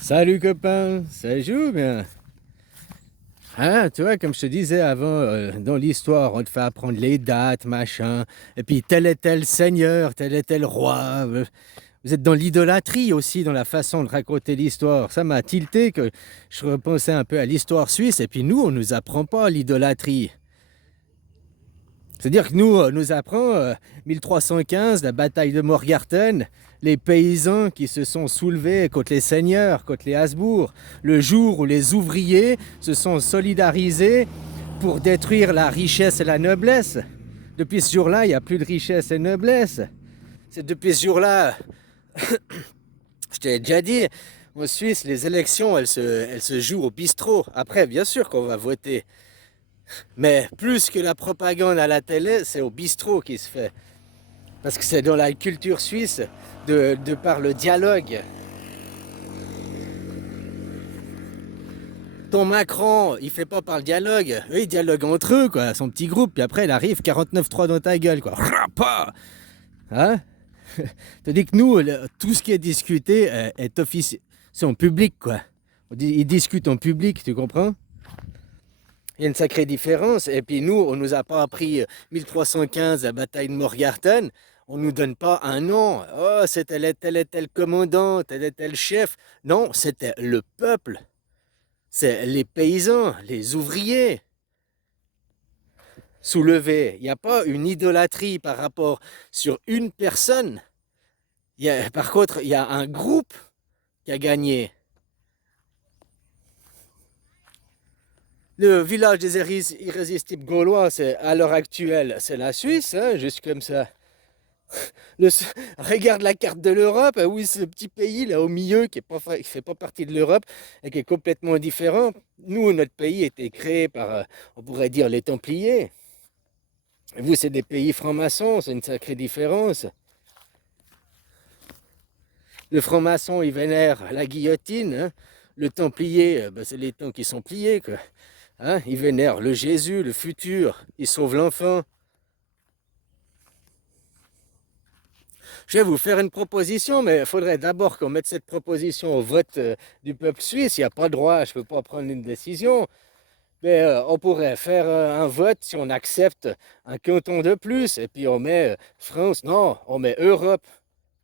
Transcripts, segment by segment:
Salut copain, ça joue bien. Hein, tu vois, comme je te disais avant, dans l'histoire, on te fait apprendre les dates, machin, et puis tel est tel seigneur, tel est tel roi. Vous êtes dans l'idolâtrie aussi, dans la façon de raconter l'histoire. Ça m'a tilté que je repensais un peu à l'histoire suisse, et puis nous, on nous apprend pas l'idolâtrie. C'est-à-dire que nous, on nous apprend 1315, la bataille de Morgarten, les paysans qui se sont soulevés contre les seigneurs, contre les Habsbourg, le jour où les ouvriers se sont solidarisés pour détruire la richesse et la noblesse. Depuis ce jour-là, il n'y a plus de richesse et de noblesse. C'est depuis ce jour-là, je t'ai déjà dit, en Suisse, les élections, elles se jouent au bistrot. Après, bien sûr qu'on va voter. Mais plus que la propagande à la télé, c'est au bistrot qui se fait. Parce que c'est dans la culture suisse de par le dialogue. Ton Macron, il fait pas par le dialogue. Eux, ils dialoguent entre eux, quoi, son petit groupe. Puis après, il arrive 49-3 dans ta gueule, quoi. Rapa. Hein? Tandis que nous, tout ce qui est discuté est officiel. C'est en public, quoi. Ils discutent en public, tu comprends? Il y a une sacrée différence. Et puis nous, on nous a pas appris 1315, la bataille de Morgarten. On nous donne pas un nom. Oh, c'était tel et tel commandant, tel et tel chef. Non, c'était le peuple. C'est les paysans, les ouvriers soulevés. Il n'y a pas une idolâtrie par rapport sur une personne. Par contre, il y a un groupe qui a gagné. Le village des irrésistibles gaulois, c'est à l'heure actuelle, c'est la Suisse, hein, juste comme ça. Le, regarde la carte de l'Europe, oui, ce petit pays là au milieu qui ne fait pas partie de l'Europe et qui est complètement différent. Nous, notre pays a été créé par, on pourrait dire, les Templiers. Vous, c'est des pays francs-maçons, c'est une sacrée différence. Le franc-maçon, il vénère la guillotine. Hein. Le Templier, ben, c'est les temps qui sont pliés, quoi. Hein, il vénère le Jésus, le futur. Il sauve l'enfant. Je vais vous faire une proposition, mais il faudrait d'abord qu'on mette cette proposition au vote du peuple suisse. Il n'y a pas de droit, je ne peux pas prendre une décision. Mais on pourrait faire un vote si on accepte un canton de plus. Et puis on met France, non, on met Europe.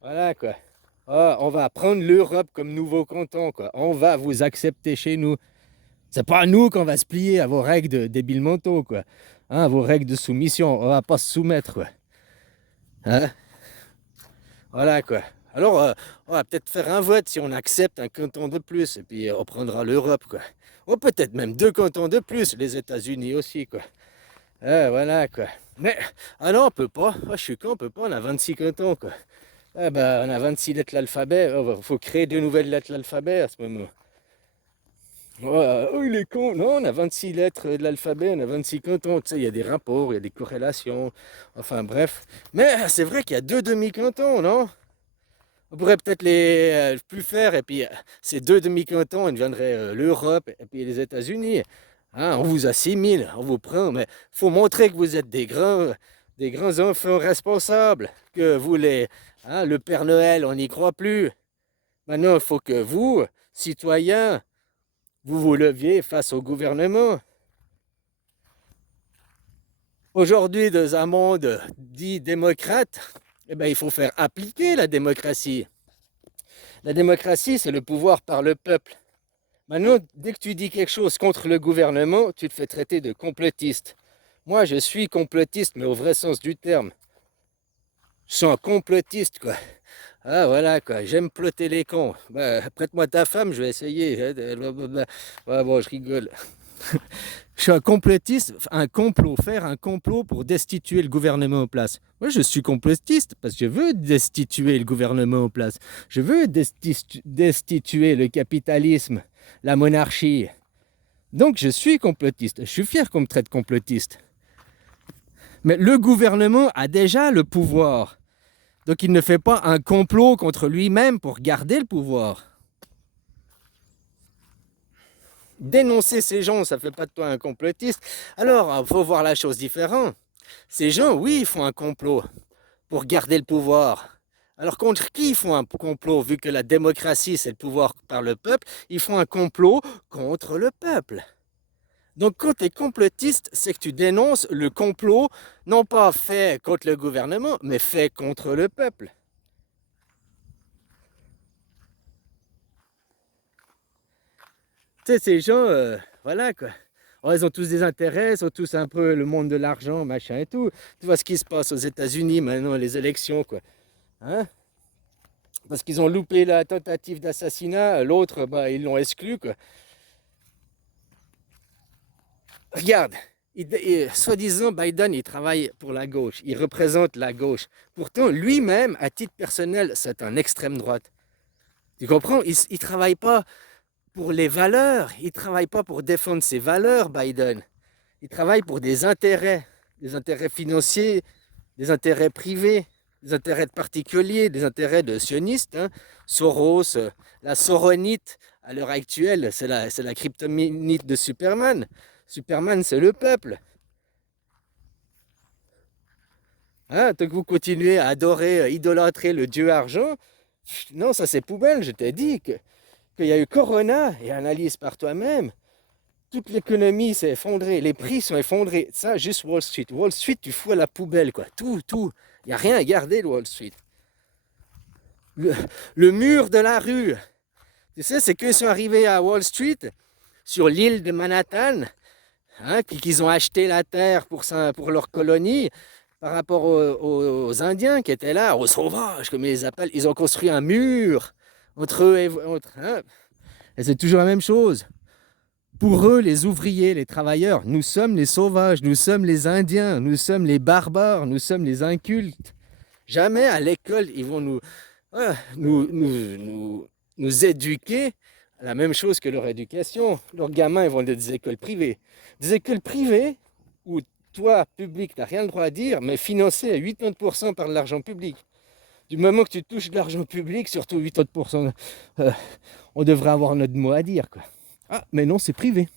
Voilà quoi. Ah, on va prendre l'Europe comme nouveau canton, quoi. On va vous accepter chez nous. C'est pas nous qu'on va se plier à vos règles de débiles mentaux, quoi. Hein, vos règles de soumission. On va pas se soumettre, quoi. Hein? Voilà quoi. Alors, on va peut-être faire un vote si on accepte un canton de plus, et puis on prendra l'Europe, quoi. Ou peut-être même deux cantons de plus, les États-Unis aussi, quoi. Voilà, quoi. Mais, ah non, on peut pas. Ah, je suis con, on peut pas, on a 26 cantons, quoi. Ah bah, on a 26 lettres de l'alphabet, il faut créer deux nouvelles lettres de l'alphabet à ce moment. Oh, il est con. Non, on a 26 lettres de l'alphabet, on a 26 cantons. Tu sais, il y a des rapports, il y a des corrélations. Enfin, bref. Mais c'est vrai qu'il y a deux demi-cantons, non? On pourrait peut-être les plus faire, et puis ces deux demi-cantons, ils deviendraient l'Europe et puis les États-Unis. Hein, on vous assimile, on vous prend, mais il faut montrer que vous êtes des grands enfants responsables, que vous les, hein, le Père Noël, on n'y croit plus. Maintenant, il faut que vous, citoyens, vous vous leviez face au gouvernement. Aujourd'hui, dans un monde dit démocrate, eh ben, il faut faire appliquer la démocratie. La démocratie, c'est le pouvoir par le peuple. Maintenant, dès que tu dis quelque chose contre le gouvernement, tu te fais traiter de complotiste. Moi, je suis complotiste, mais au vrai sens du terme. Je suis un complotiste, quoi. Ah, voilà, quoi. J'aime plotter les cons. Bah, prête-moi ta femme, je vais essayer. Ouais, bon, je rigole. Je suis un complotiste, un complot, faire un complot pour destituer le gouvernement en place. Moi, je suis complotiste parce que je veux destituer le gouvernement en place. Je veux destituer le capitalisme, la monarchie. Donc, je suis complotiste. Je suis fier qu'on me traite complotiste. Mais le gouvernement a déjà le pouvoir. Donc, il ne fait pas un complot contre lui-même pour garder le pouvoir. Dénoncer ces gens, ça ne fait pas de toi un complotiste. Alors, il faut voir la chose différente. Ces gens, oui, ils font un complot pour garder le pouvoir. Alors contre qui ils font un complot? Vu que la démocratie, c'est le pouvoir par le peuple, ils font un complot contre le peuple. Donc quand tu es complotiste, c'est que tu dénonces le complot, non pas fait contre le gouvernement, mais fait contre le peuple. Tu sais, ces gens, voilà quoi. Oh, ils ont tous des intérêts, ils ont tous un peu le monde de l'argent, machin et tout. Tu vois ce qui se passe aux États-Unis maintenant, les élections, quoi. Hein? Parce qu'ils ont loupé la tentative d'assassinat, l'autre, bah, ils l'ont exclu, quoi. Regarde, soi-disant, Biden, il travaille pour la gauche, il représente la gauche. Pourtant, lui-même, à titre personnel, c'est un extrême droite. Tu comprends? Il ne travaille pas pour les valeurs, il ne travaille pas pour défendre ses valeurs, Biden. Il travaille pour des intérêts financiers, des intérêts privés, des intérêts de particuliers, des intérêts de sionistes. Hein. Soros, la soronite, à l'heure actuelle, c'est la kryptonite de Superman. Superman, c'est le peuple. Hein, tant que vous continuez à adorer, idolâtrer le dieu argent, non, ça c'est poubelle, je t'ai dit qu'il y a eu Corona, et analyse par toi-même, toute l'économie s'est effondrée, les prix sont effondrés. Ça, juste Wall Street. Wall Street, tu fous à la poubelle, quoi. Tout, tout. Il n'y a rien à garder de Wall Street. Le, le mur de la rue. Tu sais, c'est qu'ils sont arrivés à Wall Street, sur l'île de Manhattan, hein, puis qu'ils ont acheté la terre pour leur colonie, par rapport aux Indiens qui étaient là, aux sauvages, comme ils les appellent. Ils ont construit un mur entre eux et c'est toujours la même chose. Pour eux, les ouvriers, les travailleurs, nous sommes les sauvages, nous sommes les Indiens, nous sommes les barbares, nous sommes les incultes. Jamais à l'école, ils vont nous éduquer à la même chose que leur éducation. Leurs gamins, ils vont dans des écoles privées. Des écoles privées où toi, public, tu n'as rien le droit à dire, mais financées à 80% par de l'argent public. Du moment que tu touches de l'argent public, surtout 80%, on devrait avoir notre mot à dire, quoi. Ah, mais non, c'est privé.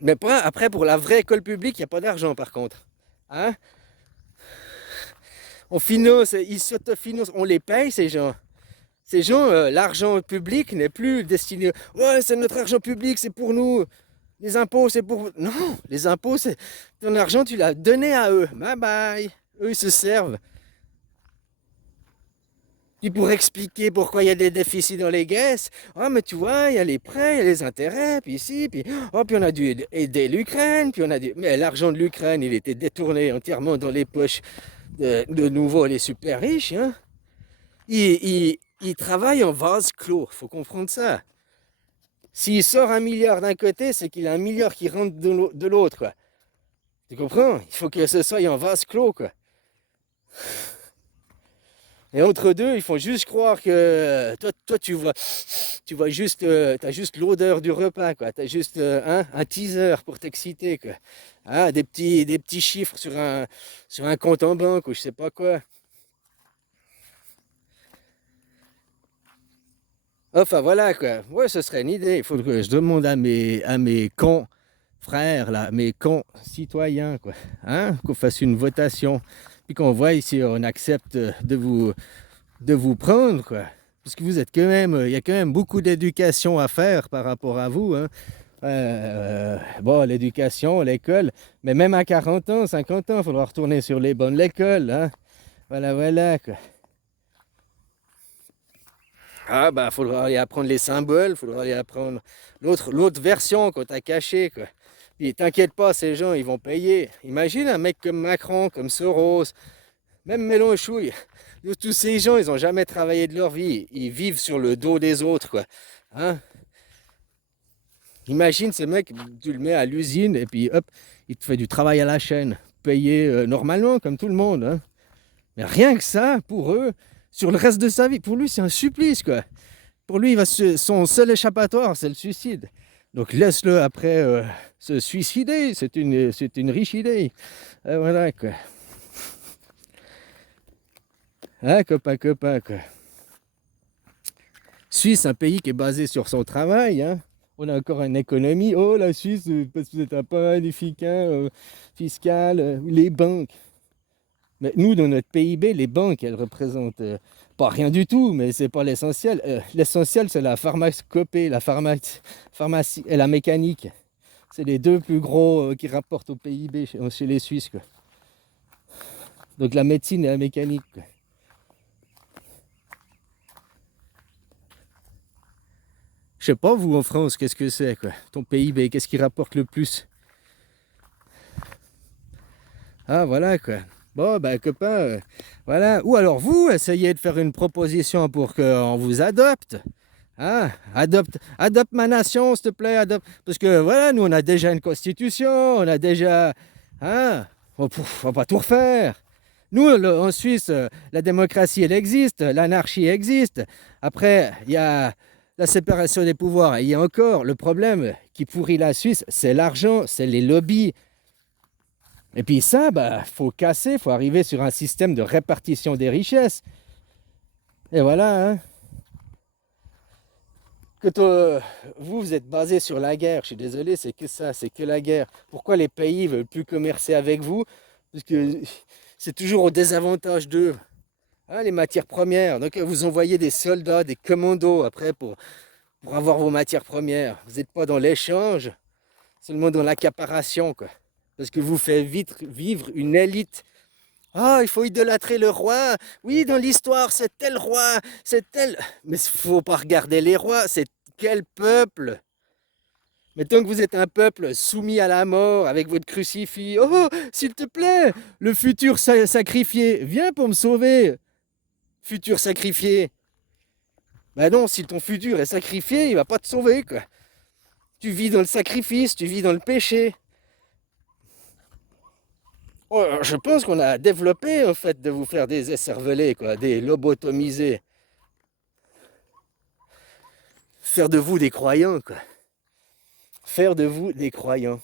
Mais pas, après, pour la vraie école publique, il n'y a pas d'argent, par contre. Hein? On finance, ils s'autofinancent, on les paye, ces gens. Ces gens, l'argent public n'est plus destiné. Ouais, c'est notre argent public, c'est pour nous. Les impôts, c'est pour. Non, les impôts, c'est. Ton argent, tu l'as donné à eux. Bye bye. Eux, ils se servent. Puis pour expliquer pourquoi il y a des déficits dans les caisses, ah mais tu vois, il y a les prêts, il y a les intérêts, puis ici, puis oh, puis on a dû aider l'Ukraine, puis on a dû. Mais l'argent de l'Ukraine, il était détourné entièrement dans les poches de nouveau les super riches. Hein. Ils travaillent en vase clos, faut comprendre ça. S'il sort 1 milliard d'un côté, c'est qu'il y a 1 milliard qui rentre de l'autre, quoi. Tu comprends? Il faut que ce soit en vase clos, quoi. Et entre deux, ils font juste croire que toi tu vois juste, t'as juste l'odeur du repas, quoi. T'as juste un teaser pour t'exciter, quoi. Hein, des petits chiffres sur un compte en banque ou je sais pas quoi. Enfin voilà, quoi. Ouais, ce serait une idée. Il faut que je demande à mes cons frères, là, mes cons citoyens, quoi. Hein, qu'on fasse une votation. Puis qu'on voit si on accepte de vous prendre, quoi. Parce que vous êtes quand même, il y a quand même beaucoup d'éducation à faire par rapport à vous, hein. Bon, l'éducation, l'école, mais même à 40 ans, 50 ans, il faudra retourner sur les bancs de l'école, hein. Voilà, voilà, quoi. Ah, bah, faudra aller apprendre les symboles, faudra aller apprendre l'autre version qu'on t'a cachée, quoi. Puis t'inquiète pas, ces gens, ils vont payer. Imagine un mec comme Macron, comme Soros, même Mélenchon, tous ces gens, ils n'ont jamais travaillé de leur vie. Ils vivent sur le dos des autres, quoi. Hein? Imagine ce mec, tu le mets à l'usine et puis hop, il te fait du travail à la chaîne, payé normalement, comme tout le monde. Hein? Mais rien que ça, pour eux, sur le reste de sa vie, pour lui, c'est un supplice, quoi. Pour lui, son seul échappatoire, c'est le suicide. Donc laisse-le après se suicider, c'est une riche idée. Voilà, quoi. Hein, copain, copain, quoi. Suisse, un pays qui est basé sur son travail. Hein. On a encore une économie. Oh, la Suisse, parce que vous êtes un paradis fiscal, les banques. Mais nous, dans notre PIB, les banques, elles représentent pas rien du tout, mais c'est pas l'essentiel. L'essentiel, c'est la pharmacopée, la pharmacie et la mécanique. C'est les deux plus gros qui rapportent au PIB chez les Suisses, quoi. Donc la médecine et la mécanique, quoi. Je sais pas, vous en France, qu'est-ce que c'est, quoi? Ton PIB, qu'est-ce qui rapporte le plus? Ah, voilà, quoi. Bon, ben, copain, voilà. Ou alors vous, essayez de faire une proposition pour qu'on vous adopte. Hein? Adopte ma nation, s'il te plaît, adopte. Parce que voilà, nous, on a déjà une constitution, on a déjà. Hein? On va pas tout refaire. Nous, en Suisse, la démocratie, elle existe, l'anarchie existe. Après, il y a la séparation des pouvoirs. Et il y a encore le problème qui pourrit la Suisse, c'est l'argent, c'est les lobbies. Et puis ça, bah, faut casser, faut arriver sur un système de répartition des richesses. Et voilà, hein. Vous êtes basé sur la guerre. Je suis désolé, c'est que ça, c'est que la guerre. Pourquoi les pays veulent plus commercer avec vous? Parce que c'est toujours au désavantage d'eux. Hein, les matières premières. Donc vous envoyez des soldats, des commandos après pour avoir vos matières premières. Vous n'êtes pas dans l'échange, seulement dans l'accaparation, quoi. Parce que vous faites vite vivre une élite. Ah, il faut idolâtrer le roi. Oui, dans l'histoire, c'est tel roi, c'est tel. Mais il ne faut pas regarder les rois, c'est quel peuple. Mais tant que vous êtes un peuple soumis à la mort avec votre crucifix, oh, s'il te plaît, le futur sacrifié, viens pour me sauver. Futur sacrifié. Ben non, si ton futur est sacrifié, il va pas te sauver, quoi. Tu vis dans le sacrifice, tu vis dans le péché. Oh, je pense qu'on a développé, en fait, de vous faire des écervelés, quoi, des lobotomisés. Faire de vous des croyants, quoi. Faire de vous des croyants.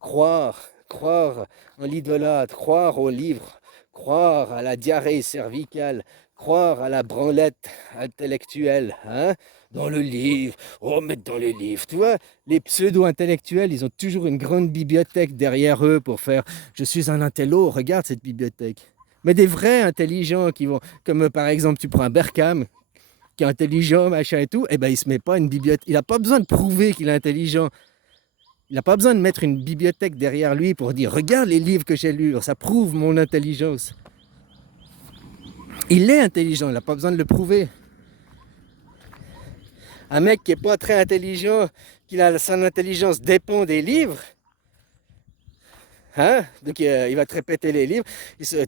Croire en l'idolâtre, croire au livre, croire à la diarrhée cervicale, croire à la branlette intellectuelle, hein, dans le livre, oh, mettre dans les livres, tu vois, les pseudo-intellectuels, ils ont toujours une grande bibliothèque derrière eux pour faire, je suis un intello, regarde cette bibliothèque. Mais des vrais intelligents qui vont, comme par exemple, tu prends un Berkham, qui est intelligent, machin et tout, eh ben il se met pas une bibliothèque, il n'a pas besoin de prouver qu'il est intelligent. Il n'a pas besoin de mettre une bibliothèque derrière lui pour dire « Regarde les livres que j'ai lus, ça prouve mon intelligence. » Il est intelligent, il n'a pas besoin de le prouver. Un mec qui n'est pas très intelligent, son intelligence dépend des livres, hein? Donc il va te répéter les livres.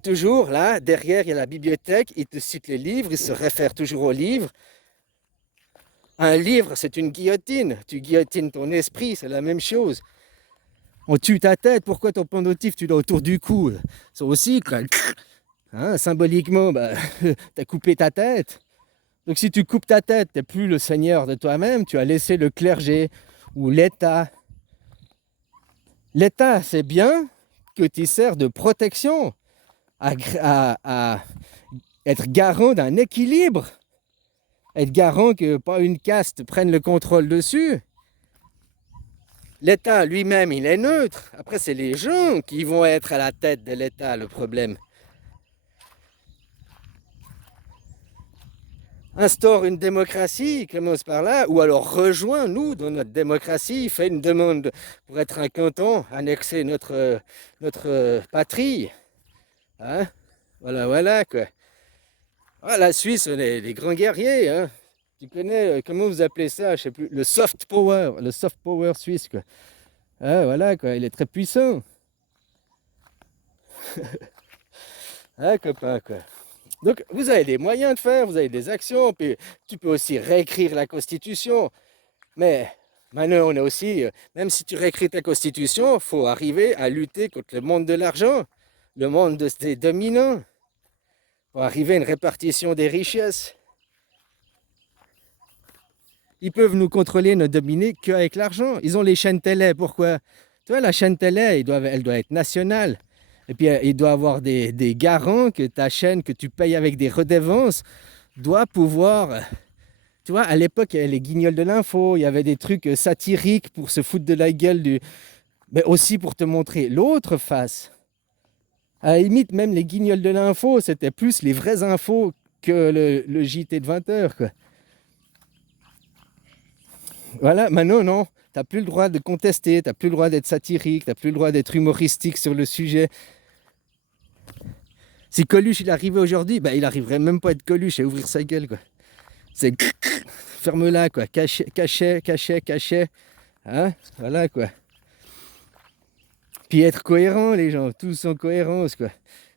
Toujours là, derrière, il y a la bibliothèque, il te cite les livres, il se réfère toujours aux livres. Un livre, c'est une guillotine. Tu guillotines ton esprit, c'est la même chose. On tue ta tête, pourquoi ton pendentif, tu l'as autour du cou? Ça aussi, hein, symboliquement, bah, tu as coupé ta tête. Donc si tu coupes ta tête, tu n'es plus le seigneur de toi-même, tu as laissé le clergé ou l'État. L'État, c'est bien que tu sers de protection, à être garant d'un équilibre, être garant que pas une caste prenne le contrôle dessus. L'État lui-même, il est neutre. Après, c'est les gens qui vont être à la tête de l'État, le problème. Instaure une démocratie, commence par là, ou alors rejoins-nous dans notre démocratie, fais une demande pour être un canton, annexer notre patrie. Hein? Voilà, quoi. Ah, la Suisse, on est des grands guerriers, hein. Tu connais, comment vous appelez ça, je sais plus, le soft power suisse, quoi. Ah, voilà, quoi, il est très puissant. Hein, copain, quoi. Donc, vous avez des moyens de faire, vous avez des actions, puis tu peux aussi réécrire la Constitution. Mais maintenant, on est aussi, même si tu réécris ta Constitution, il faut arriver à lutter contre le monde de l'argent, le monde des dominants, pour arriver à une répartition des richesses. Ils peuvent nous contrôler, nous dominer qu'avec l'argent. Ils ont les chaînes télé, pourquoi? Tu vois, la chaîne télé, elle doit être nationale. Et puis, il doit y avoir des garants que ta chaîne, que tu payes avec des redevances, doit pouvoir... Tu vois, à l'époque, il y avait les guignols de l'info, il y avait des trucs satiriques pour se foutre de la gueule mais aussi pour te montrer l'autre face. À la limite, même les guignols de l'info, c'était plus les vraies infos que le JT de 20h, quoi. Voilà, maintenant, non. T'as plus le droit de contester, t'as plus le droit d'être satirique, t'as plus le droit d'être humoristique sur le sujet. Si Coluche il arrivait aujourd'hui, bah, il arriverait même pas à être Coluche et ouvrir sa gueule, quoi. C'est ferme-la, quoi. Cachet, cachet, cachet, cachet. Hein? Voilà, quoi. Puis être cohérent, les gens, tous en cohérence, quoi.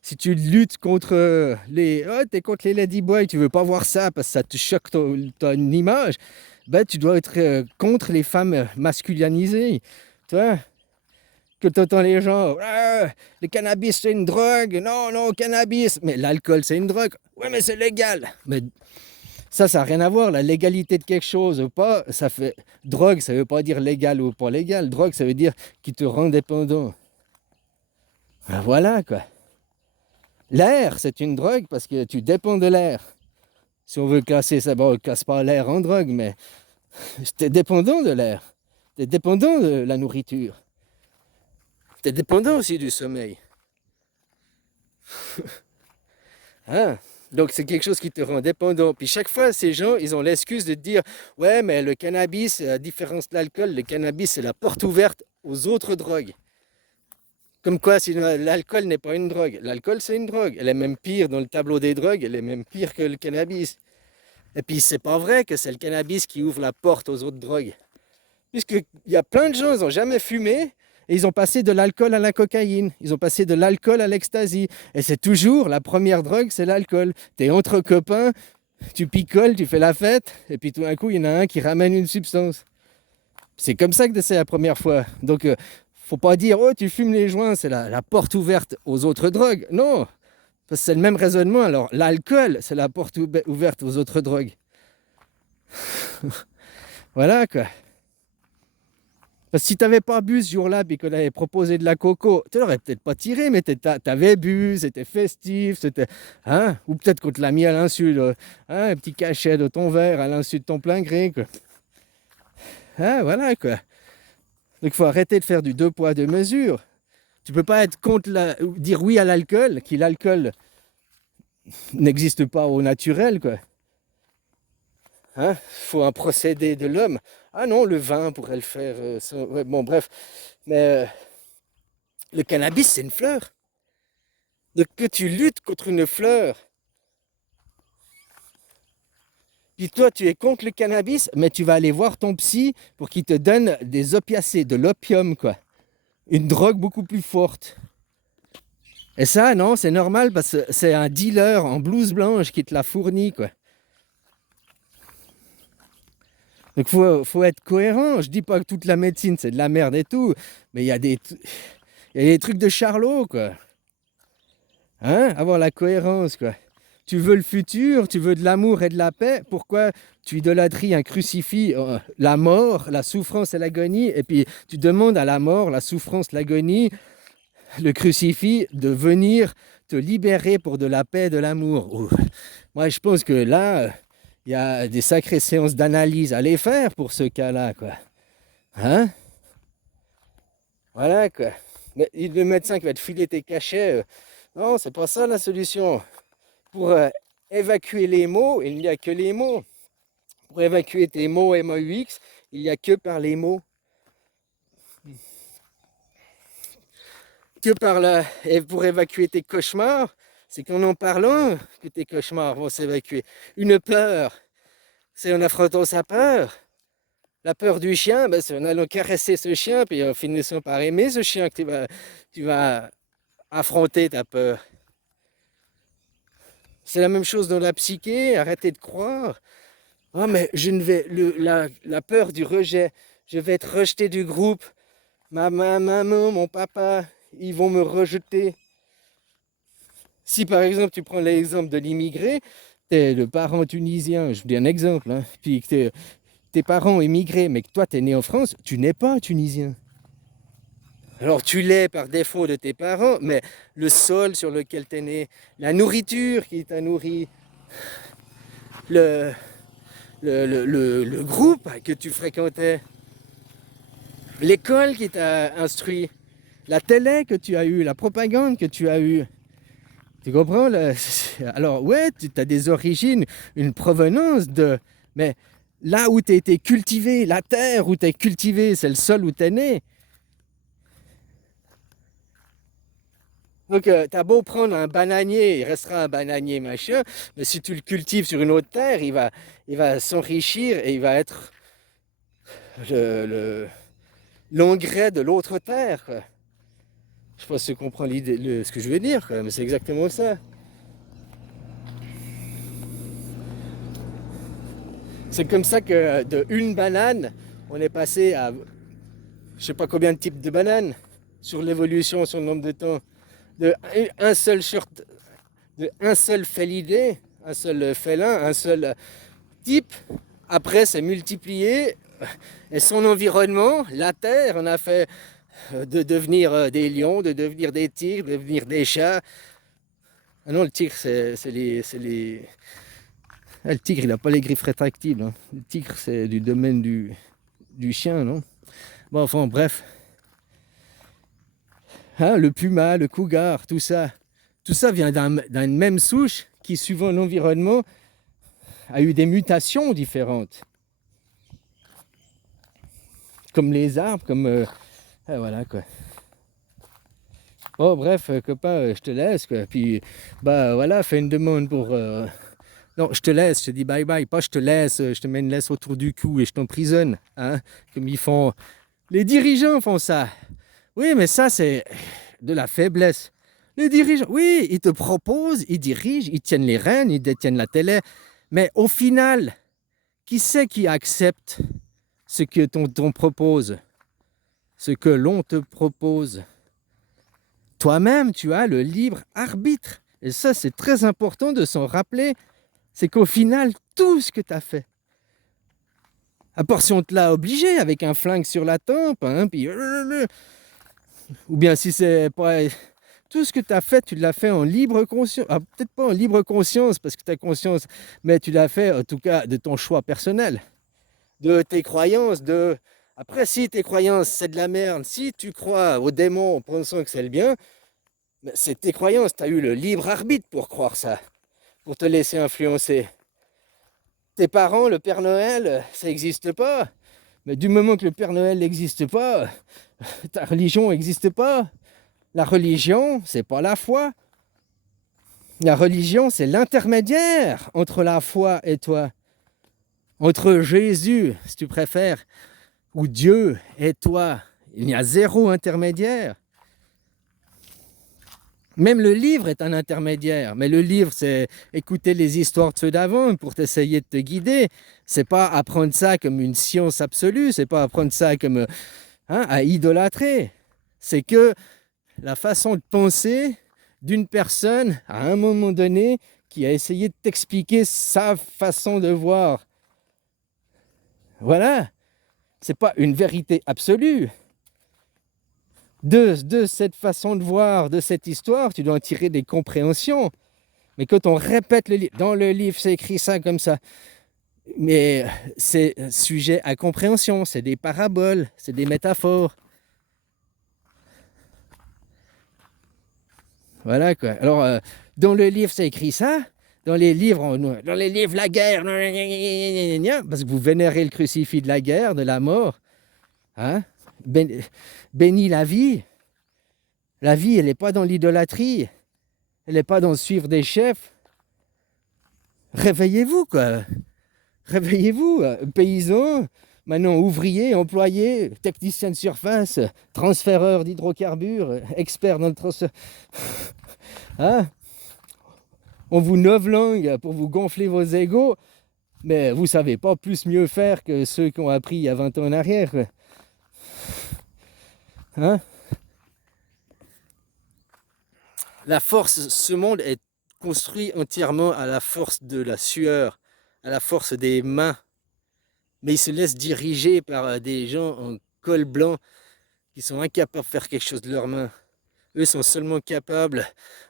Si tu luttes contre les... Oh, t'es contre les ladyboys, tu veux pas voir ça parce que ça te choque ton image, ben tu dois être contre les femmes masculinisées. Tu vois? Que t'entends les gens, ah, le cannabis c'est une drogue, non, non, cannabis, mais l'alcool c'est une drogue, ouais, mais c'est légal. Mais ça n'a rien à voir, la légalité de quelque chose ou pas, ça fait... Drogue, ça veut pas dire légal ou pas légal, drogue, ça veut dire qui te rend dépendant. Ben voilà, quoi. L'air, c'est une drogue parce que tu dépends de l'air. Si on veut casser ça, bon, on ne casse pas l'air en drogue, mais tu es dépendant de l'air. Tu es dépendant de la nourriture. Tu es dépendant aussi du sommeil. Hein? Donc c'est quelque chose qui te rend dépendant. Puis chaque fois, ces gens, ils ont l'excuse de te dire, ouais, mais le cannabis, à différence de l'alcool, le cannabis, c'est la porte ouverte aux autres drogues. Comme quoi, si l'alcool n'est pas une drogue. L'alcool, c'est une drogue. Elle est même pire dans le tableau des drogues, elle est même pire que le cannabis. Et puis, c'est pas vrai que c'est le cannabis qui ouvre la porte aux autres drogues. Puisqu'il y a plein de gens, ils n'ont jamais fumé et ils ont passé de l'alcool à la cocaïne. Ils ont passé de l'alcool à l'ecstasy. Et c'est toujours la première drogue, c'est l'alcool. Tu es entre copains, tu picoles, tu fais la fête, et puis tout d'un coup, il y en a un qui ramène une substance. C'est comme ça que c'est la première fois. Donc, faut pas dire, oh, tu fumes les joints, c'est la porte ouverte aux autres drogues. Non, parce que c'est le même raisonnement. Alors, l'alcool, c'est la porte ouverte aux autres drogues. Voilà, quoi. Parce que si tu n'avais pas bu ce jour-là, puis qu'on avait proposé de la coco, tu l'aurais peut-être pas tiré, mais tu avais bu, c'était festif, c'était... Hein? Ou peut-être qu'on te l'a mis à l'insu, hein? Un petit cachet de ton verre à l'insu de ton plein gré, quoi. Hein? Voilà, quoi. Donc, il faut arrêter de faire du deux poids, deux mesures. Tu peux pas être contre dire oui à l'alcool, qui l'alcool n'existe pas au naturel, quoi. Hein? Faut un procédé de l'homme. Ah non, le vin pourrait le faire. Ouais, bon, bref. Mais le cannabis, c'est une fleur. Donc que tu luttes contre une fleur, puis toi, tu es contre le cannabis, mais tu vas aller voir ton psy pour qu'il te donne des opiacés, de l'opium, quoi. Une drogue beaucoup plus forte. Et ça, non, c'est normal parce que c'est un dealer en blouse blanche qui te l'a fourni, quoi. Donc faut être cohérent. Je dis pas que toute la médecine c'est de la merde et tout, mais il y a des trucs de charlot, quoi. Hein? Avoir la cohérence, quoi. Tu veux le futur, tu veux de l'amour et de la paix, pourquoi tu idolâtries un crucifix, la mort, la souffrance et l'agonie, et puis tu demandes à la mort, la souffrance, l'agonie, le crucifix, de venir te libérer pour de la paix et de l'amour. Moi, je pense que là, il y a des sacrées séances d'analyse à les faire pour ce cas-là, quoi. Hein? Voilà, quoi. Mais le médecin qui va te filer tes cachets, non, c'est pas ça la solution. Pour évacuer les mots, il n'y a que les mots. Pour évacuer tes mots MAUX, il n'y a que par les mots. Que par là. Et pour évacuer tes cauchemars, c'est qu'en en parlant que tes cauchemars vont s'évacuer. Une peur, c'est en affrontant sa peur. La peur du chien, ben, c'est en allant caresser ce chien, puis en finissant par aimer ce chien que tu vas affronter ta peur. C'est la même chose dans la psyché, arrêtez de croire. Ah, mais je ne vais. La peur du rejet, je vais être rejeté du groupe. Ma maman, mon papa, ils vont me rejeter. Si par exemple tu prends l'exemple de l'immigré, t'es le parent tunisien, je vous dis un exemple, hein, puis que tes parents immigrés, mais que toi tu es né en France, tu n'es pas tunisien. Alors tu l'es par défaut de tes parents, mais le sol sur lequel tu es né, la nourriture qui t'a nourri, le, le groupe que tu fréquentais, l'école qui t'a instruit, la télé que tu as eue, la propagande que tu as eue. Tu comprends? Alors, ouais, tu as des origines, une provenance de... Mais là où tu as été cultivé, la terre où tu es cultivé, c'est le sol où tu es né. Donc, tu as beau prendre un bananier, il restera un bananier, machin, mais si tu le cultives sur une autre terre, il va s'enrichir et il va être l'engrais de l'autre terre, quoi. Je sais pas si tu comprends ce que je veux dire, quoi, mais c'est exactement ça. C'est comme ça que de une banane, on est passé à je sais pas combien de types de bananes sur l'évolution, sur le nombre de temps. De un seul, de un seul félidé, un seul félin, un seul type. Après, c'est multiplié. Et son environnement, la terre, on a fait de devenir des lions, de devenir des tigres, de devenir des chats. Ah non, le tigre, c'est les... Ah, le tigre, il n'a pas les griffes rétractibles, hein. Le tigre, c'est du domaine du chien, non? Bon, enfin, bref. Hein, le puma, le cougar, tout ça vient d'une même souche qui, suivant l'environnement, a eu des mutations différentes. Comme les arbres, comme... voilà, quoi. Oh, bref, copain, je te laisse, quoi. Puis, bah, voilà, fais une demande pour... Non, je te laisse, je te dis bye bye. Pas je te laisse, je te mets une laisse autour du cou et je t'emprisonne, hein. Comme ils font... Les dirigeants font ça. Oui, mais ça, c'est de la faiblesse. Les dirigeants, oui, ils te proposent, ils dirigent, ils tiennent les rênes, ils détiennent la télé. Mais au final, qui c'est qui accepte ce que t'on propose, ce que l'on te propose? Toi-même, tu as le libre arbitre. Et ça, c'est très important de s'en rappeler. C'est qu'au final, tout ce que tu as fait, à part si on te l'a obligé avec un flingue sur la tempe, hein, puis... Ou bien si c'est pas... Tout ce que tu as fait, tu l'as fait en libre conscience. Ah, peut-être pas en libre conscience, parce que tu as conscience, mais tu l'as fait en tout cas de ton choix personnel, de tes croyances, de... Après, si tes croyances, c'est de la merde, si tu crois aux démons en pensant que c'est le bien, c'est tes croyances, tu as eu le libre arbitre pour croire ça, pour te laisser influencer. Tes parents, le Père Noël, ça n'existe pas. Mais du moment que le Père Noël n'existe pas, ta religion n'existe pas. La religion, c'est pas la foi. La religion, c'est l'intermédiaire entre la foi et toi. Entre Jésus, si tu préfères, ou Dieu et toi. Il y a zéro intermédiaire. Même le livre est un intermédiaire. Mais le livre, c'est écouter les histoires de ceux d'avant pour t'essayer de te guider. C'est pas apprendre ça comme une science absolue. C'est pas apprendre ça comme à idolâtrer. C'est que la façon de penser d'une personne à un moment donné qui a essayé de t'expliquer sa façon de voir. Voilà. C'est pas une vérité absolue. De cette façon de voir, de cette histoire, tu dois en tirer des compréhensions. Mais quand on répète le livre, dans le livre c'est écrit ça comme ça, mais c'est sujet à compréhension, c'est des paraboles, c'est des métaphores. Voilà quoi. Alors, dans le livre c'est écrit ça, dans les livres la guerre, parce que vous vénérez le crucifix de la guerre, de la mort, hein? Bénis la vie. La vie, elle n'est pas dans l'idolâtrie. Elle n'est pas dans suivre des chefs. Réveillez-vous, quoi. Réveillez-vous, paysans, maintenant ouvriers, employés, techniciens de surface, transféreurs d'hydrocarbures, experts dans le transfert. Hein? On vous novlangue pour vous gonfler vos égos, mais vous ne savez pas plus mieux faire que ceux qui ont appris il y a 20 ans en arrière. Hein? La force, ce monde est construit entièrement à la force de la sueur, à la force des mains. Mais il se laisse diriger par des gens en col blanc qui sont incapables de faire quelque chose de leurs mains. Eux sont seulement capables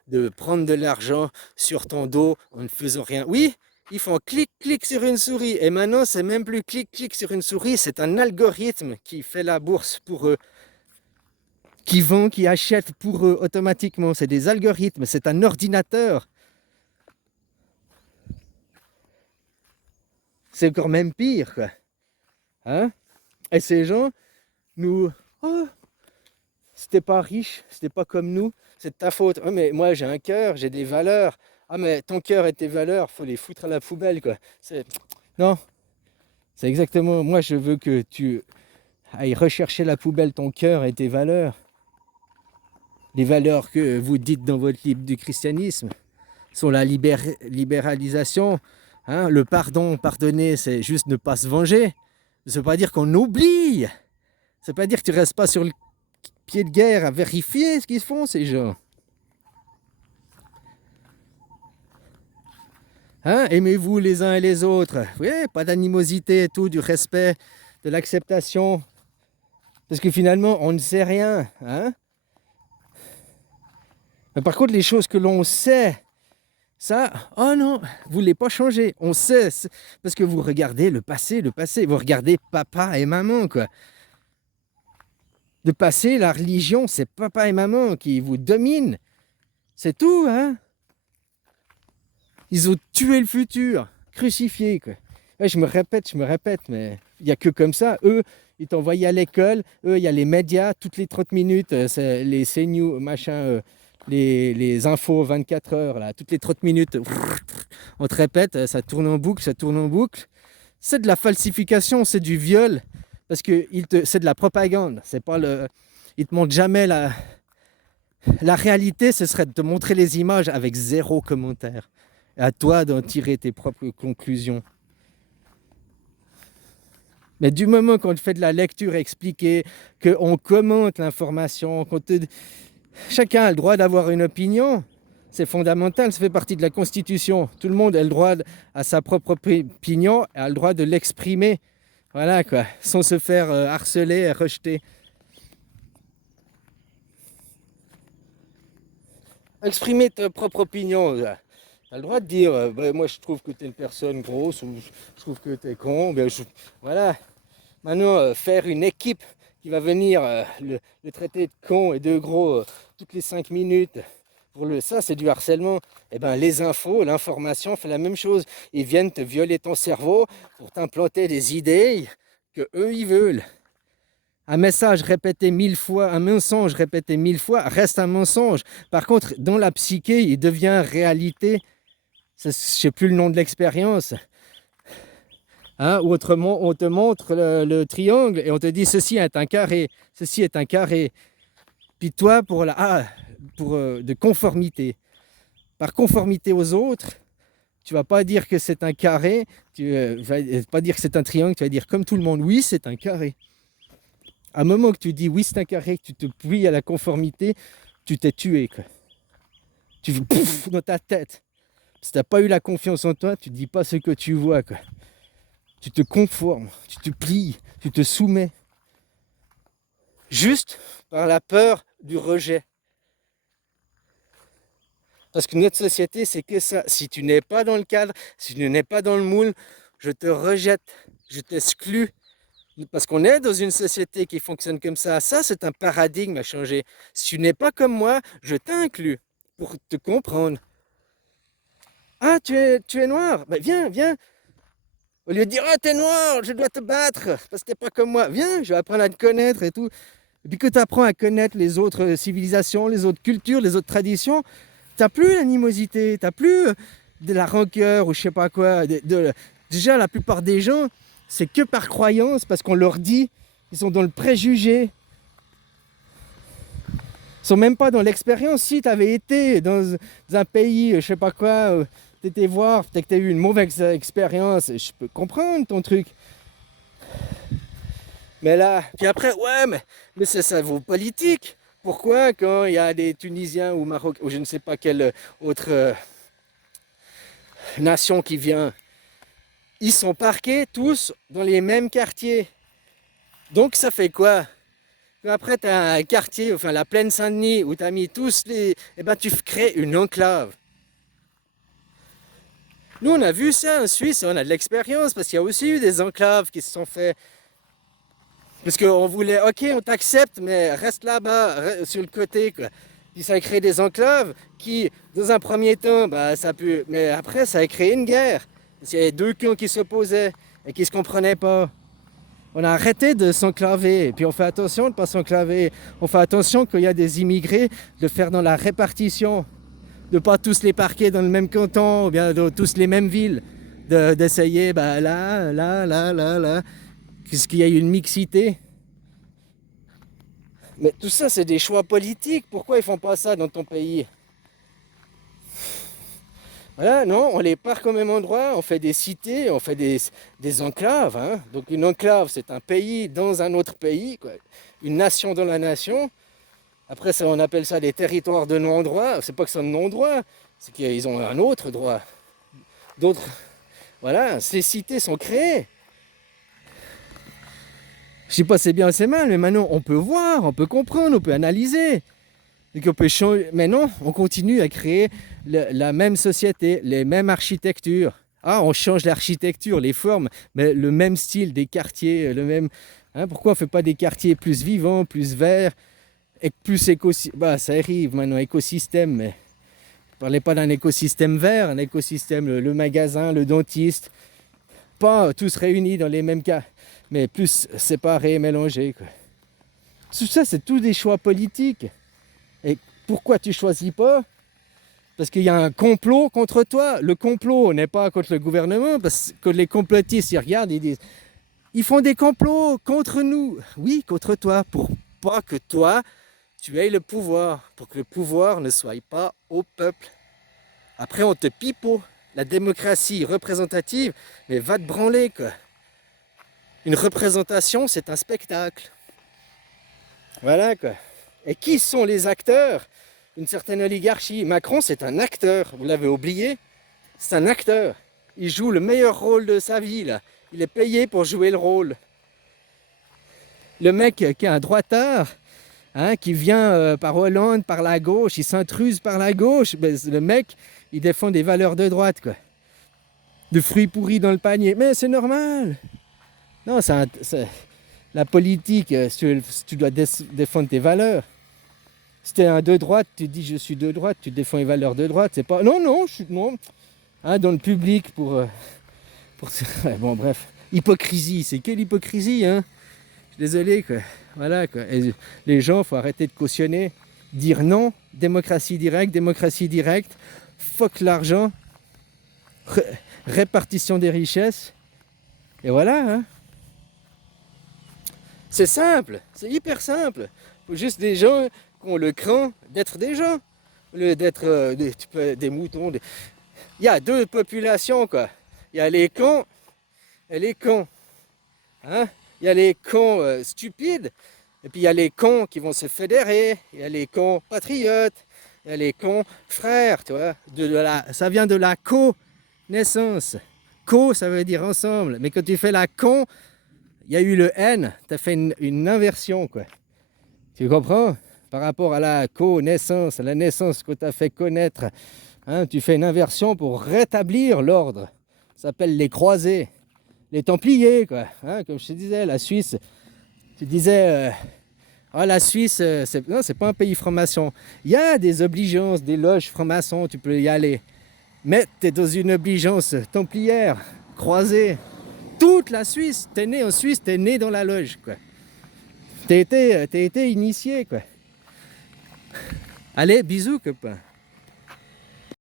de prendre de l'argent sur ton dos en ne faisant rien. Oui, ils font clic-clic sur une souris. Et maintenant, c'est même plus clic-clic sur une souris, c'est un algorithme qui fait la bourse pour eux. qui achètent pour eux automatiquement. C'est des algorithmes, c'est un ordinateur. C'est encore même pire, quoi. Hein? Et ces gens, nous... Oh, c'était pas riche, c'était pas comme nous, c'est de ta faute. Oh, mais moi j'ai un cœur, j'ai des valeurs. Ah mais ton cœur et tes valeurs, faut les foutre à la poubelle, quoi. Non, c'est exactement... Moi je veux que tu ailles rechercher la poubelle ton cœur et tes valeurs. Les valeurs que vous dites dans votre livre du christianisme sont la libéralisation, hein, le pardon, pardonner, c'est juste ne pas se venger. Ça veut pas dire qu'on oublie. Ça veut pas dire que tu restes pas sur le pied de guerre à vérifier ce qu'ils font, ces gens. Hein, aimez-vous les uns et les autres. Oui, pas d'animosité et tout, du respect, de l'acceptation. Parce que finalement, on ne sait rien. Hein? Mais par contre, les choses que l'on sait, ça, oh non, vous ne voulez pas changer. On sait, parce que vous regardez le passé. Vous regardez papa et maman, quoi. De passé, la religion, c'est papa et maman qui vous dominent. C'est tout, hein. Ils ont tué le futur, crucifié, quoi. Ouais, je me répète, mais il n'y a que comme ça. Eux, ils t'envoient à l'école. Eux, il y a les médias, toutes les 30 minutes, c'est les CNews, machin, les infos 24 heures, là, toutes les 30 minutes, on te répète, ça tourne en boucle, ça tourne en boucle. C'est de la falsification, c'est du viol, parce que c'est de la propagande. C'est pas le, ils te montrent jamais la réalité, ce serait de te montrer les images avec zéro commentaire. À toi d'en tirer tes propres conclusions. Mais du moment qu'on te fait de la lecture expliquée, qu'on commente l'information, chacun a le droit d'avoir une opinion, c'est fondamental, ça fait partie de la Constitution. Tout le monde a le droit à sa propre opinion et a le droit de l'exprimer. Voilà, quoi, sans se faire harceler et rejeter. Exprimer ta propre opinion. Tu as le droit de dire, moi je trouve que tu es une personne grosse, ou je trouve que tu es con. Voilà. Maintenant, faire une équipe qui va venir le traiter de con et de gros toutes les 5 minutes, ça c'est du harcèlement. Eh bien les infos, l'information fait la même chose. Ils viennent te violer ton cerveau pour t'implanter des idées que eux ils veulent. Un message répété 1000 fois, un mensonge répété 1000 fois reste un mensonge. Par contre, dans la psyché, il devient réalité. Je ne sais plus le nom de l'expérience. Hein, ou autrement, on te montre le triangle et on te dit ceci est un carré, ceci est un carré. Puis toi, de conformité. Par conformité aux autres, tu vas pas dire que c'est un carré, tu vas pas dire que c'est un triangle, tu vas dire comme tout le monde, oui, c'est un carré. À un moment que tu dis oui, c'est un carré, que tu te plies à la conformité, tu t'es tué, quoi. Tu fais pouf dans ta tête. Si tu n'as pas eu la confiance en toi, tu ne dis pas ce que tu vois, quoi. Tu te conformes, tu te plies, tu te soumets. Juste par la peur du rejet. Parce que notre société, c'est que ça. Si tu n'es pas dans le cadre, si tu n'es pas dans le moule, je te rejette, je t'exclus. Parce qu'on est dans une société qui fonctionne comme ça. Ça, c'est un paradigme à changer. Si tu n'es pas comme moi, je t'inclus pour te comprendre. Ah, tu es noir? Ben, viens. Au lieu de dire, ah, t'es noir, je dois te battre parce que t'es pas comme moi. Viens, je vais apprendre à te connaître et tout. Et puis que tu apprends à connaître les autres civilisations, les autres cultures, les autres traditions, t'as plus l'animosité, t'as plus de la rancœur ou je sais pas quoi. Déjà, la plupart des gens, c'est que par croyance, parce qu'on leur dit, ils sont dans le préjugé. Ils sont même pas dans l'expérience. Si tu avais été dans un pays, je sais pas quoi, tu étais voir, peut-être que tu as eu une mauvaise expérience, je peux comprendre ton truc. Mais là, puis après, ouais, mais ça vaut politique. Pourquoi quand il y a des Tunisiens ou Marocains, ou je ne sais pas quelle autre nation qui vient, ils sont parqués tous dans les mêmes quartiers. Donc ça fait quoi? Après, tu as un quartier, enfin la plaine Saint-Denis, où tu as mis tous les... Eh ben, tu crées une enclave. Nous, on a vu ça en Suisse, on a de l'expérience, parce qu'il y a aussi eu des enclaves qui se sont fait. Parce qu'on voulait, ok, on t'accepte, mais reste là-bas, sur le côté, quoi. Puis ça a créé des enclaves qui, dans un premier temps, bah, ça peut. Mais après, ça a créé une guerre. Parce qu'il y avait deux clans qui s'opposaient et qui ne se comprenaient pas. On a arrêté de s'enclaver. Et puis on fait attention de ne pas s'enclaver. On fait attention quand il y a des immigrés, de faire dans la répartition. De ne pas tous les parquer dans le même canton, ou bien dans tous les mêmes villes. D'essayer, bah, là. Qu'il y a une mixité. Mais tout ça, c'est des choix politiques. Pourquoi ils font pas ça dans ton pays? Voilà, non, on les parque au même endroit, on fait des cités, on fait des enclaves. Hein. Donc une enclave, c'est un pays dans un autre pays, quoi. Une nation dans la nation. Après, ça, on appelle ça des territoires de non-droit. C'est pas que c'est un non-droit, c'est qu'ils ont un autre droit. D'autres, voilà, ces cités sont créées. Je sais pas c'est bien ou c'est mal, mais maintenant on peut voir, on peut comprendre, on peut analyser. Donc on peut changer. Mais non, on continue à créer la même société, les mêmes architectures. Ah, on change l'architecture, les formes, mais le même style des quartiers, le même. Hein, pourquoi on ne fait pas des quartiers plus vivants, plus verts, et plus écosystème? Bah, ça arrive maintenant, écosystème, mais ne parlez pas d'un écosystème vert, un écosystème, le magasin, le dentiste, pas tous réunis dans les mêmes cas, mais plus séparés, mélangés, quoi. Tout ça, c'est tous des choix politiques. Et pourquoi tu choisis pas? Parce qu'il y a un complot contre toi. Le complot n'est pas contre le gouvernement, parce que les complotistes, ils regardent, ils disent, ils font des complots contre nous. Oui, contre toi, pour pas que toi, tu aies le pouvoir, pour que le pouvoir ne soit pas au peuple. Après, on te pipeau. La démocratie représentative, mais va te branler, quoi. Une représentation, c'est un spectacle. Voilà, quoi. Et qui sont les acteurs d'une certaine oligarchie? Macron, c'est un acteur, vous l'avez oublié, c'est un acteur. Il joue le meilleur rôle de sa vie, là. Il est payé pour jouer le rôle. Le mec qui est un droitard, hein, qui vient par Hollande, par la gauche, il s'intruse par la gauche, ben, le mec, il défend des valeurs de droite, quoi. De fruits pourris dans le panier, mais c'est normal. Non, la politique, tu dois défendre tes valeurs. Si tu es un de droite, tu dis je suis de droite, tu défends les valeurs de droite, c'est pas. Non, je suis. Non. Hein, dans le public pour ouais, bon, bref. Hypocrisie, c'est quelle hypocrisie, hein? Je suis désolé, quoi. Voilà, quoi. Et les gens, il faut arrêter de cautionner. Dire non, démocratie directe, fuck l'argent, répartition des richesses. Et voilà, hein. C'est simple, c'est hyper simple. Il faut juste des gens qui ont le cran d'être des gens, au lieu d'être des moutons. Il y a deux populations, quoi. Il y a les cons et les cons. Hein? Il y a les cons stupides, et puis il y a les cons qui vont se fédérer, il y a les cons patriotes, il y a les cons frères, tu vois. Ça vient de la co-naissance. Co, ça veut dire ensemble, mais quand tu fais la con, il y a eu le N, tu as fait une inversion, quoi. Tu comprends? Par rapport à la connaissance, à la naissance que tu as fait connaître, hein, tu fais une inversion pour rétablir l'ordre. Ça s'appelle les croisés, les Templiers, quoi. Hein, comme je te disais, la Suisse, tu disais, la Suisse, c'est pas un pays franc-maçon. Il y a des obligeances, des loges francs-maçons, tu peux y aller. Mais tu es dans une obligeance templière, croisée. Toute la Suisse, t'es né en Suisse, t'es né dans la loge, quoi. T'as été initié, quoi. Allez, bisous, copain.